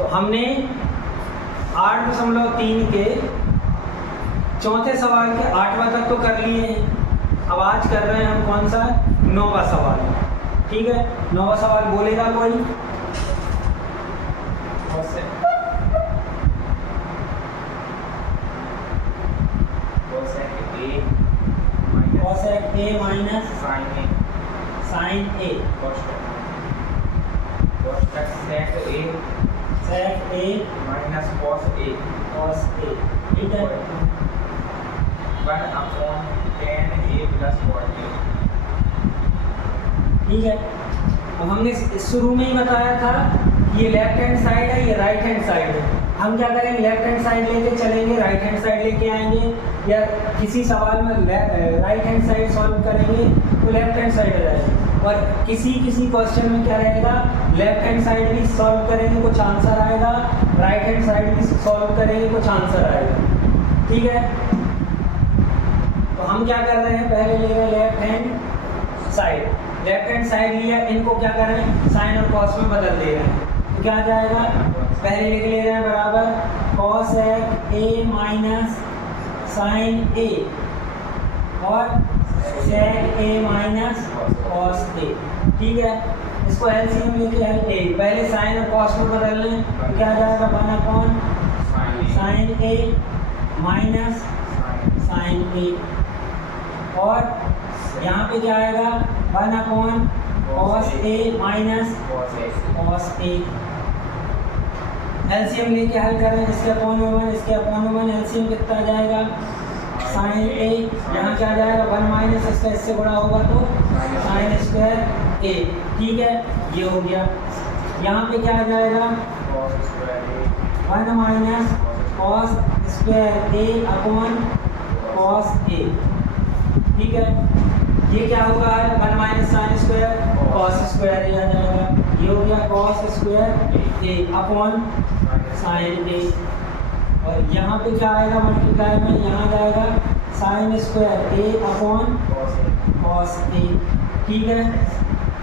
तो हमने 8.3 के चौथे सवाल के 8वां तक तो कर लिए हैं। अब आज कर रहे हैं हम कौन सा 9वां सवाल। ठीक है, 9वां सवाल बोलेगा कोई? cosec a minus sin a sec a minus cos a ठीक है, 1/tan a plus cot a। ठीक है। अब हमने शुरू में ही बताया था कि ये लेफ्ट हैंड साइड है, ये राइट हैंड साइड है। हम क्या करेंगे, लेफ्ट हैंड साइड लेके चलेंगे, राइट हैंड साइड लेके आएंगे, या किसी सवाल में राइट हैंड साइड सॉल्व करेंगे तो लेफ्ट हैंड साइड आ जाएगा, और किसी क्वेश्चन में क्या रहेगा, लेफ्ट हैंड साइड भी सॉल्व करेंगे कुछ आंसर आएगा, राइट हैंड साइड भी सॉल्व करेंगे कुछ आंसर आएगा। ठीक है, तो हम क्या कर रहे हैं, पहले ले रहे हैं left hand side. Left hand side लिया, इनको क्या कर रहे हैं, साइन और कॉस में बदल दे रहे हैं। तो क्या आ जाएगा, पहले लिख ले रहे हैं बराबर cosec a minus sine a और sec a minus cos a। ठीक है, इसको एलसीएम लेके a पहले साइन और कॉस में बदल लें तो क्या आ जाएगा, 1/sin a minus sine a, और यहाँ पे क्या आएगा, 1/cos a minus cos a। LCM लेके हल करें, इसके अपॉन में 1, इसके अपॉन में 1, एलसीएम कितना आ जाएगा, साइन a, यहाँ क्या आ जाएगा 1 माइनस इसका इससे गुणा होगा तो साइन स्क्वायर a। ठीक है, ये हो गया। यहाँ पे क्या आ जाएगा, 1 minus cos square a upon cos a। ठीक है, ये क्या होगा, 1 minus sine square cos square a आ जाएगा। ये हो गया cos square a upon sine a, और यहाँ पे क्या आएगा, मल्टीप्लाई में यहाँ आ जाएगा sign square a upon cos a। ठीक है,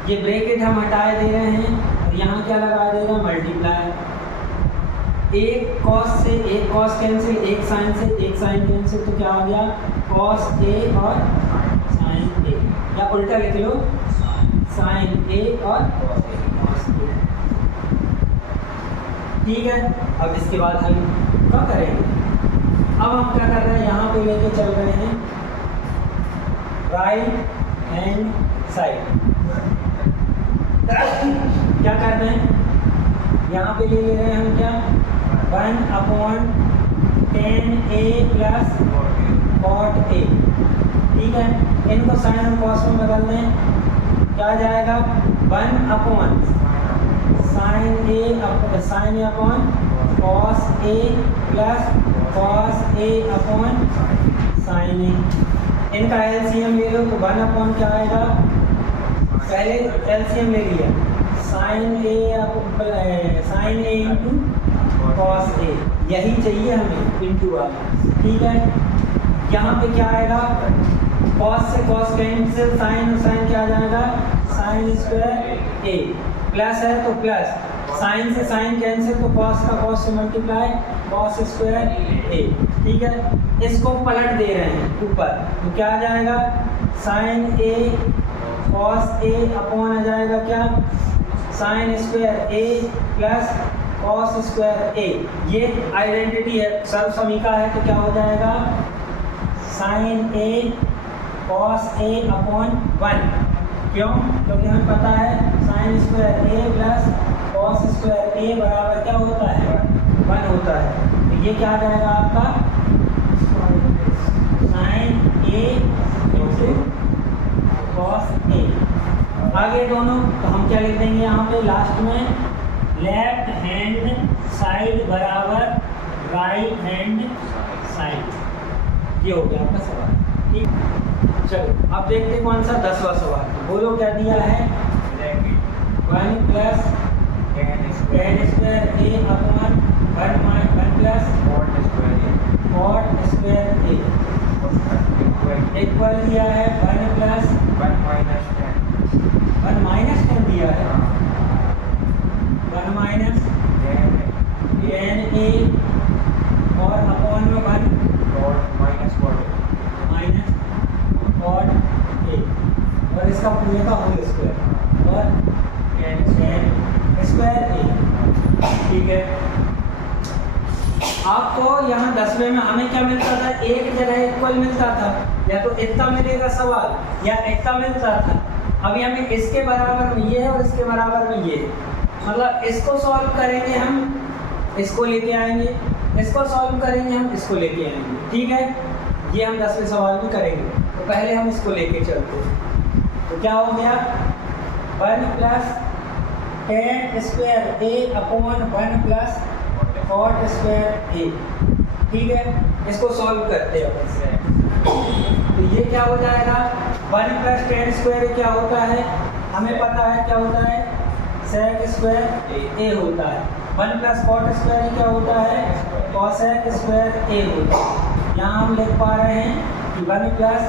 ये ब्रैकेट हम हटाए दे रहे हैं और यहाँ क्या लगा दे रहे हैं, मल्टीप्लाई। एक कॉस से एक कॉस कैंसिल, एक साइन से एक साइन कैंसिल, तो क्या आ गया, कॉस a और साइन a, या उल्टा लिख लो, साइन a और कॉस a। ठीक है, अब इसके बाद हम क्या करेंगे, अब हम क्या कर रहे हैं, यहाँ पे लेके चल रहे हैं राइट हैंड साइड। क्या कर रहे हैं, यहाँ पे ले रहे हैं हम क्या, 1/tan a plus cot a। ठीक है, इनको साइन और कॉस में बदल दें, क्या आ जाएगा, 1/sin a upon cos a plus cos a upon sin a। इनका एलसीएम ले लो तो 1 क्या आएगा, पहले एलसीएम ले लिया, sin a into cos a, यही चाहिए हमें, इंटू वाला। ठीक है, यहाँ पे क्या आएगा, cos से cos कैंसिल, sin और sin क्या आ जाएगा, sin स्क्वायर a, प्लस है तो प्लस, साइन से साइन कैंसिल तो cos का cos से मल्टीप्लाई, cos स्क्वायर a। ठीक है, इसको पलट दे रहे हैं ऊपर, तो क्या आ जाएगा, sine a cos a upon आ जाएगा क्या, sine square a plus cos square a। ये आइडेंटिटी है, सर्व समीका है, तो क्या हो जाएगा, sine a cos a upon 1। क्यों, क्योंकि हमें पता है sine square a plus cos square a बराबर क्या होता है, 1 होता है। तो ये क्या आ जाएगा आपका, sine a into cos a। आगे दोनों, तो हम क्या लिख देंगे यहाँ पे लास्ट में, लेफ्ट हैंड साइड बराबर राइट हैंड साइड। ये हो गया आपका सवाल। ठीक, चलो अब देखते कौन सा 10वां सवाल। बोलो क्या दिया है, 1 plus tan square a upon 1 plus cot square a equal दिया है 1 प्लस 1 माइनस tan दिया है, 1 माइनस स्क्वायर ए। ठीक है, आपको यहाँ 10वें में हमें क्या मिलता था, एक जगह इक्वल मिलता था, या तो इतना मिलेगा सवाल या इतना मिलता था। अभी हमें इसके बराबर में ये है और इसके बराबर में ये है, मतलब इसको सॉल्व करेंगे हम, इसको लेके आएंगे, इसको सॉल्व करेंगे हम, इसको लेके आएंगे। ठीक है, ये हम 10वें सवाल में करेंगे। तो पहले हम इसको लेके चलते हैं। तो क्या हो गया, 1 प्लस tan स्क्वायर ए अपॉन 1 प्लस cot स्क्वायर ए। ठीक है, इसको सॉल्व करते हैं अपन से। तो ये क्या हो जाएगा, 1 प्लस tan स्क्वायर क्या होता है, हमें पता है क्या होता है, sec स्क्वायर ए होता है। 1 प्लस cot स्क्वायर क्या होता है, cosec स्क्वायर ए होता है। यहाँ हम लिख पा रहे हैं कि 1 प्लस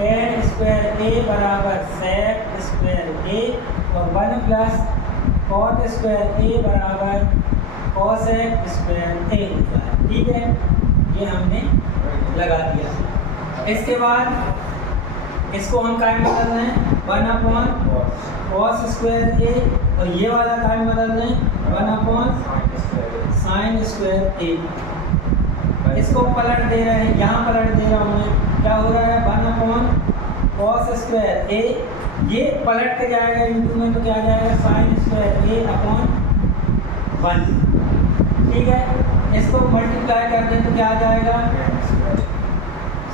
tan स्क्वायर ए बराबर sec स्क्वायर ए और 1 प्लस cot स्क्वायर ए बराबर cosec स्क्वायर ए होता है। ठीक है, ये हमने लगा दिया। इसके बाद इसको हम काय में बदल रहे हैं, 1 अपॉन cos स्क्वायर ए, और ये वाला काय में बदल रहे हैं 1 अपॉन sin स्क्वायर ए। इसको पलट दे रहे हैं, यहाँ पलट दे रहा हूँ मैं, क्या हो रहा है 1 अपॉन cos स्क्वायर ए, ये पलट के जाएगा इनटू में, तो क्या जाएगा sin स्क्वायर ए अपॉन 1। ठीक है, इसको मल्टीप्लाई कर दें तो क्या आ जाएगा,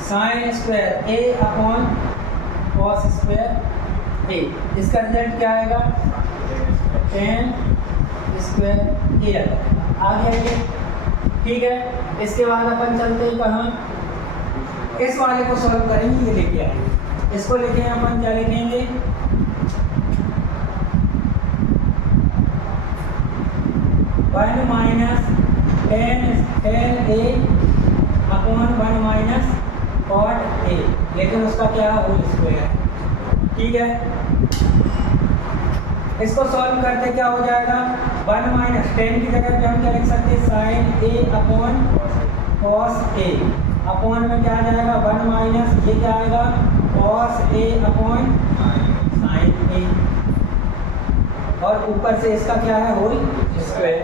sin स्क्वायर ए अपॉन cos स्क्वायर ए। इसका रिजल्ट क्या आएगा, tan स्क्वायर ए आ गया ये। ठीक है, इसके बाद अपन चलते हैं कहाँ, इस वाले को सॉल्व करेंगे, ये लेके आएंगे। इसको लेके अपन क्या लिखेंगे, वन माइनस tan ए अपॉन 1 माइनस cot ए, लेकिन उसका क्या होल स्क्वायर। ठीक है, इसको सॉल्व करते क्या हो जाएगा, 1 माइनस tan की जगह पे हम क्या लिख सकते हैं, sin ए अपॉन cos ए, अपॉन में क्या आ जाएगा 1 माइनस ये क्या आएगा cos ए अपॉन sin ए, और ऊपर से इसका क्या है होल स्क्वायर।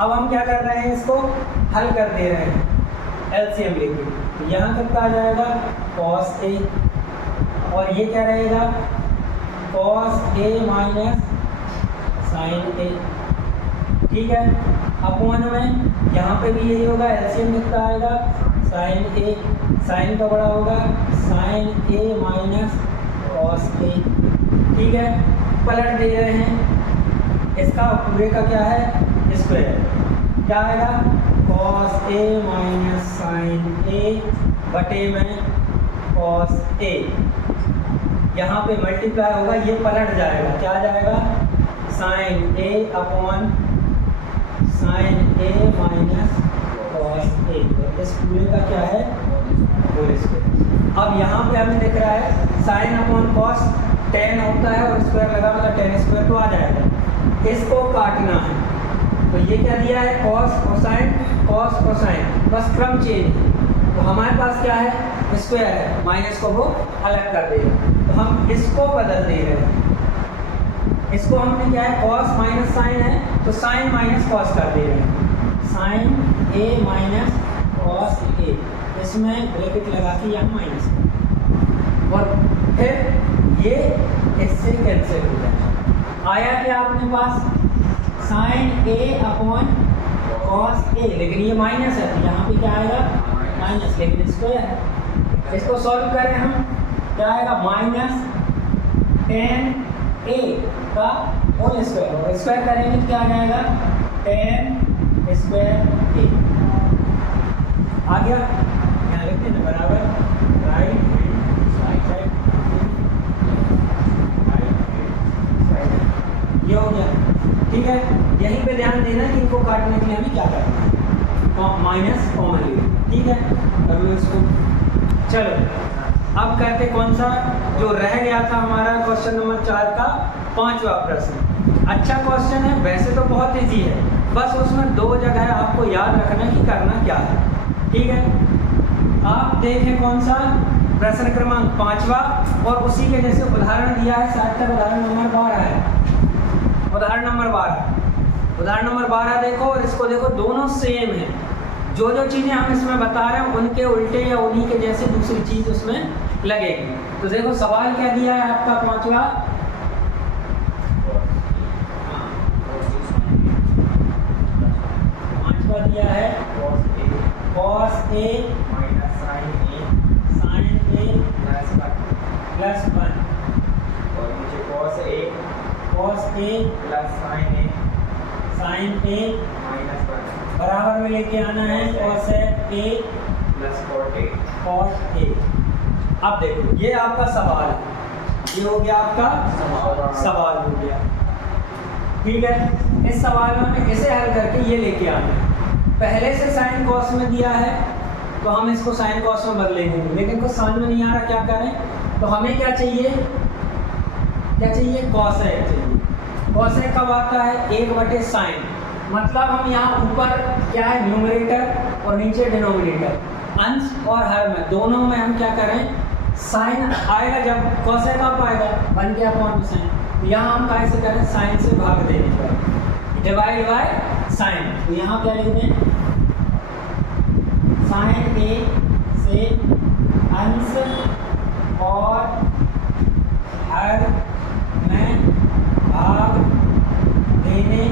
अब हम क्या कर रहे हैं, इसको हल कर दे रहे हैं एलसीएम लेके। तो यहाँ कितना आ जाएगा cos ए, और ये क्या रहेगा cos ए माइनस sin ए। ठीक है, अपॉन में यहाँ पे भी यही होगा, एलसीएम कितना आएगा sin ए, sin का बड़ा होगा sin ए माइनस cos ए। ठीक है, पलट दे रहे हैं, इसका पूरे का क्या है स्क्वायर, क्या आएगा cos ए माइनस sin ए बटे में cos ए। यहाँ पे मल्टीप्लाई होगा, ये पलट जाएगा, क्या आ जाएगा sin ए अपॉन sin ए माइनस cos ए। इस पूरे का क्या है होल स्क्वायर। अब यहाँ पे हमें दिख रहा है sin अपॉन cos tan होता है और स्क्वायर लगा मतलब tan स्क्वायर तो आ जाएगा। इसको काटना है, तो ये क्या दिया है cos कोसाइन, बस क्रम चेंज। तो हमारे पास क्या है स्क्वायर है, माइनस को वो अलग कर देगा, तो हम इसको बदल दे रहे हैं। इसको हमने क्या है cos माइनस साइन है, तो साइन माइनस cos कर दे रहे हैं, साइन ए माइनस cos ए, इसमें ब्रैकेट लगा के यहाँ माइनस, और फिर ये इससे कैंसिल हो जाए। आया क्या अपने पास साइन ए अपॉन cos ए, लेकिन ये माइनस है तो यहाँ पे क्या आएगा माइनस, लेकिन स्क्वायर है। इसको सॉल्व करें हम, क्या आएगा माइनस tan ए का होल स्क्वायर, और स्क्वायर करेंगे तो क्या आ जाएगा tan स्क्वायर ए। आ गया, यहाँ लिखते हैं बराबर राइट साइड, ये हो गया। ठीक है, यहीं पे ध्यान देना कि इनको काटने के लिए हमें क्या करना है, माइनस कॉमन ले। ठीक है, कर लो इसको। चलो अब करते कौन सा जो रह गया था हमारा क्वेश्चन नंबर 4 का 5वां प्रश्न। अच्छा क्वेश्चन है, वैसे तो बहुत इजी है, बस उसमें 2 जगह आपको याद रखना कि करना क्या है। ठीक है, आप देखें कौन सा प्रश्न क्रमांक 5वां, और उसी के जैसे उदाहरण दिया है, शायद तक उदाहरण नंबर 12 है। उदाहरण नंबर 12, उदाहरण नंबर 12 देखो और इसको देखो, दोनों सेम है। जो जो चीज़ें हम इसमें बता रहे हैं उनके उल्टे या उन्हीं के जैसे दूसरी चीज़ उसमें लगेगी। तो देखो सवाल क्या दिया है आपका पांचवा, दिया है cos A minus sin A sin A plus 1 plus 1 और नीचे cos A plus sin A minus 1 बराबर में लेके आना है cos A plus cot A। cos A। अब देखो ये आपका सवाल है, ये हो गया आपका सवाल हो गया, ठीक है। इस सवाल में हमें इसे हल करके ये लेके आना है। पहले से साइन कॉस में दिया है तो हम इसको साइन कॉस में बदलेंगे, लेकिन कुछ समझ में नहीं आ रहा क्या करें। तो हमें क्या चाहिए, क्या चाहिए, कॉसेक चाहिए। कॉसेक कब आता है, 1/sin, मतलब हम यहाँ ऊपर क्या है न्यूमरेटर और नीचे डिनोमिनेटर, अंश और हर में दोनों में हम क्या करें, साइन आएगा। जब कॉसेक कब आएगा, 1 के अपॉन साइन, तो यहाँ हम कैसे करें, साइन से भाग देने पर डिवाइड बाय साइन। तो यहाँ क्या लिख दें, साइन ए से अंश और हर में भाग देने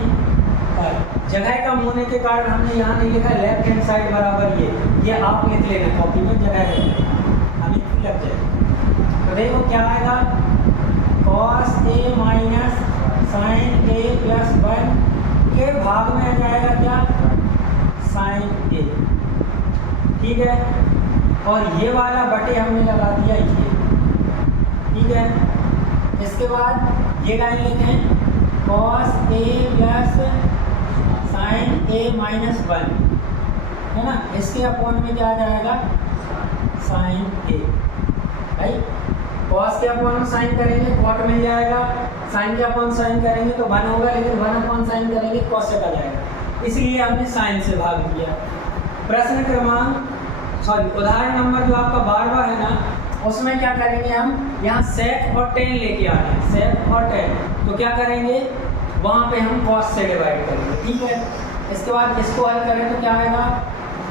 पर, जगह कम होने के कारण हमने यहाँ नहीं लिखा लेफ्ट हैंड साइड बराबर ये आप लिख लेना कॉपी में, जगह है हमें लग जाए। तो देखो क्या आएगा, cos A minus sine A plus 1 के भाग में आ जाएगा क्या, साइन A, ठीक है। और ये वाला बटे हमने लगा दिया ये, ठीक है। इसके बाद ये लाइन लिखें, cos A plus sine A minus 1, है ना, इसके अपॉन में क्या आ जाएगा, साइन A, राइट। cos के अपॉन में साइन करेंगे cot मिल जाएगा, साइन के अपॉन साइन करेंगे तो 1 होगा, लेकिन 1 अपॉन साइन करेंगे तो cos आ जाएगा, इसलिए हमने साइन से भाग दिया। प्रश्न क्रमांक उदाहरण नंबर जो आपका 12वां है ना, उसमें क्या करेंगे हम, यहाँ sec और tan लेके आ रहे हैं, sec और tan, तो क्या करेंगे वहाँ पे हम cos से डिवाइड करेंगे, ठीक है। इसके बाद इसको हल करें तो क्या आएगा,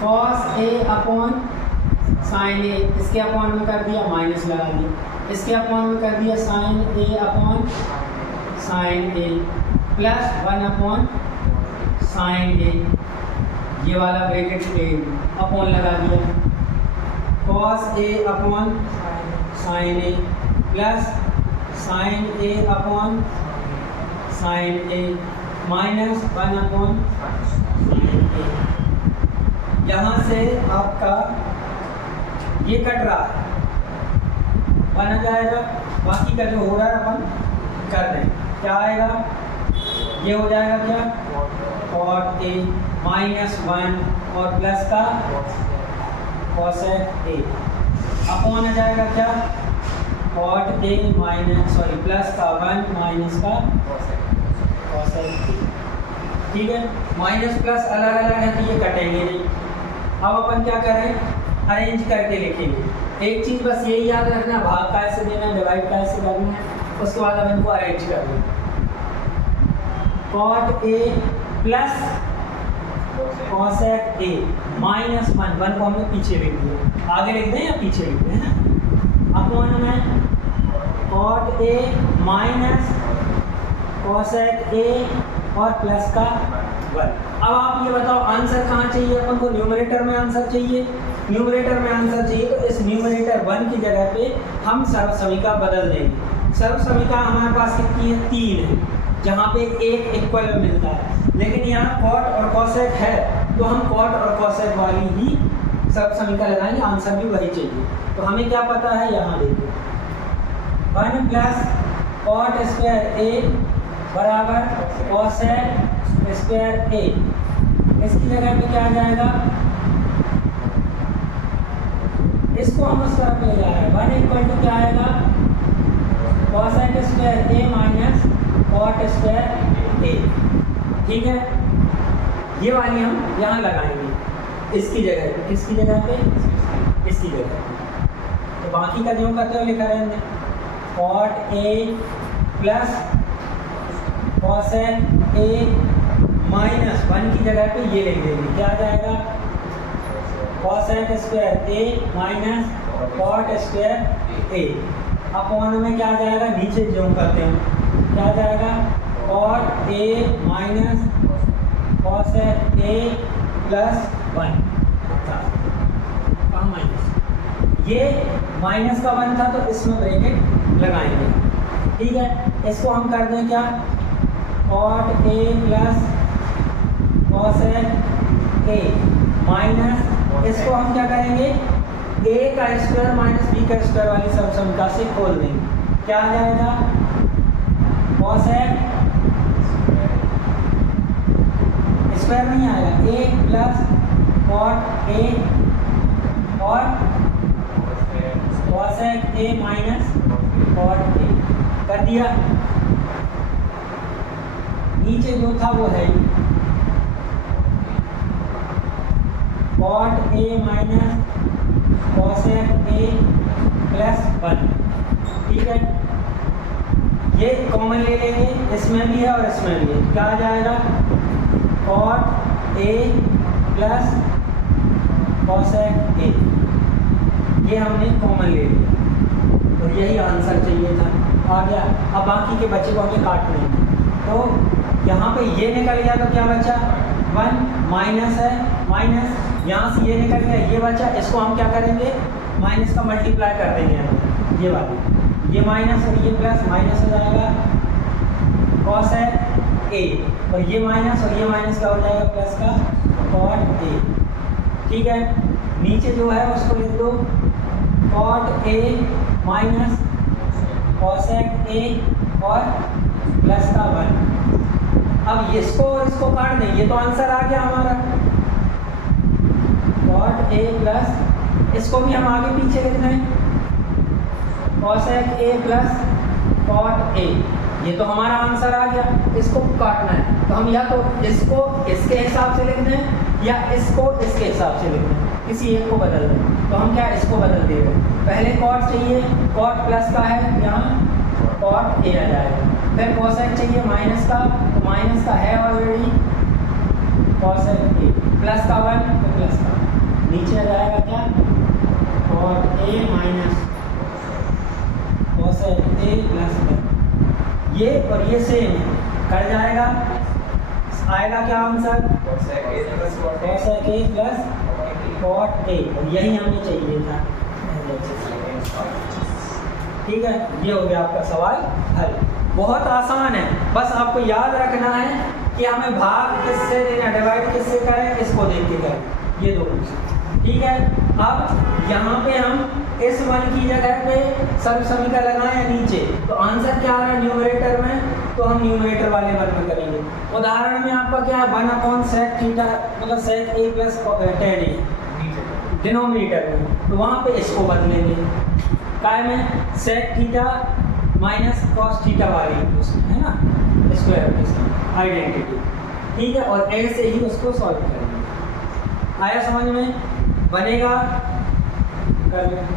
cos A upon sine A, इसके अपॉन में कर दिया माइनस लगा दिया, इसके अपॉन में कर दिया sine A upon sine A plus 1 upon sine A, ये वाला ब्रैकेट अपॉन लगा दिया, cos A upon sine A plus sine A upon sine A minus 1 upon sine A। यहाँ से आपका ये कट रहा है, 1 आ जाएगा, बाकी का जो हो रहा है अपन कर दें, क्या आएगा, ये हो जाएगा क्या, cot A माइनस 1 और प्लस का cosec A अपॉन आ जाएगा क्या, cot A माइनस प्लस का 1 माइनस का cosec A, ठीक है। माइनस प्लस अलग अलग है तो ये कटेंगे नहीं। अब अपन क्या करें, अरेंज करके लिखेंगे। एक चीज़ बस यही याद रखना, भाग कैसे देना है, डिवाइड कैसे करना है, उसके बाद अब इनको अरेंज करना। cot A plus cosec A minus 1 को हमने पीछे लिख दिया, आगे लिख दें या पीछे लिख दें, है ना, अपॉन में cot A minus cosec A और प्लस का 1। अब आप ये बताओ आंसर कहाँ चाहिए अपन को, न्यूमरेटर में आंसर चाहिए, न्यूमरेटर में आंसर चाहिए तो इस न्यूमरेटर 1 की जगह पे हम सर्वसमीका बदल देंगे। सर्वसमीका हमारे पास कितनी है, 3 है, जहाँ पे एक इक्वल में मिलता है, लेकिन यहाँ cot और cosec है तो हम cot और cosec वाली ही सर्वसमीका लगाएंगे, आंसर भी वही चाहिए। तो हमें क्या पता है, यहाँ देखिए 1 प्लस cot स्क्वायर A बराबर cosec स्क्वायर A, इसकी जगह पे क्या आ जाएगा, इसको हम उस तरफ ले जा रहे हैं, 1 इक्वल टू क्या आएगा, cosec square A minus cot square A, ठीक है। ये वाली हम यहाँ लगाएंगे इसकी जगह पे, किसकी जगह पे, इसकी जगह पे। तो बाकी का जो करते हुए लिखा रहेंगे cot A plus cos cosec A minus 1 की जगह पे ये लिख देंगे, क्या आ जाएगा कॉसेक स्क्वायर ए माइनस कॉट स्क्वायर ए अपॉन में क्या आ जाएगा, नीचे जो करते हैं क्या आ जाएगा cot A minus cosec A plus 1 minus, ये माइनस का 1 था तो इसमें ब्रैकेट लगाएंगे। ठीक है, इसको हम कर दें क्या cot A plus cosec A minus, इसको हम क्या करेंगे ए का स्क्वायर माइनस बी का स्क्वायर वाली सब समीकरण से खोल देंगे, क्या आ जाएगा कॉसेक स्क्वायर नहीं आएगा ए प्लस कॉट ए और cosec A minus cot A कर दिया। नीचे जो था वो है cot A minus cosec A plus 1। ठीक है, ये कॉमन ले लेंगे, इसमें भी है और इसमें भी है, क्या आ जाएगा cot A plus cosec A, ये हमने कॉमन ले लिया और यही आंसर चाहिए था, आ गया। अब बाकी के बच्चे को हमें काट लेंगे, तो यहाँ पे ये निकल गया तो क्या बचा 1 माइनस है माइनस, यहाँ से ये निकल गया ये बचा, इसको हम क्या करेंगे माइनस का मल्टीप्लाई कर देंगे, ये वाली ये माइनस और ये प्लस, माइनस हो जाएगा कॉसेक ए और ये माइनस का हो जाएगा प्लस का कॉट ए। ठीक है, नीचे जो है उसको लिख दो cot A minus cosec A और प्लस का 1। अब इसको और इसको काट दें, ये तो आंसर आ गया हमारा कॉट ए प्लस, इसको भी हम आगे पीछे लिख दें cosec A plus cot A, ये तो हमारा आंसर आ गया। इसको काटना है तो हम या तो इसको इसके हिसाब से लिख दें या इसको इसके हिसाब से लिख दें, किसी एक को बदल दें, तो हम क्या इसको बदल देंगे, पहले कॉट चाहिए, कॉट प्लस का है यहाँ कॉट ए आ जाएगा, फिर कॉसेक चाहिए माइनस का, तो माइनस का है ऑलरेडी कॉसेक ए, प्लस का 1 तो प्लस का, नीचे आ जाएगा क्या cot A minus cosec A plus 1, ये और ये सेम कर जाएगा, आएगा क्या answer cosec A plus cot A, और यही हमें चाहिए था। ठीक है, ये हो गया आपका सवाल हल, बहुत आसान है, बस आपको याद रखना है कि हमें भाग किससे देना, डिवाइड किससे करें, इसको देख के करें, ये दो। ठीक है, अब यहाँ पे हम इस 1 की जगह पे सर्व समीकरण लगाएं नीचे, तो आंसर क्या आ रहा है न्यूमरेटर में, तो हम न्यूमरेटर वाले 1 में करेंगे। उदाहरण में आपका क्या है 1 अपॉन सेक थीटा मतलब sec A plus tan A denominator में, तो वहाँ पे इसको बदलेंगे काय में sec theta minus cos theta वाली उसमें है ना स्क्वायर आइडेंटिटी। ठीक है, और ऐसे ही उसको सॉल्व करेंगे। आया समझ में, बनेगा कर लें।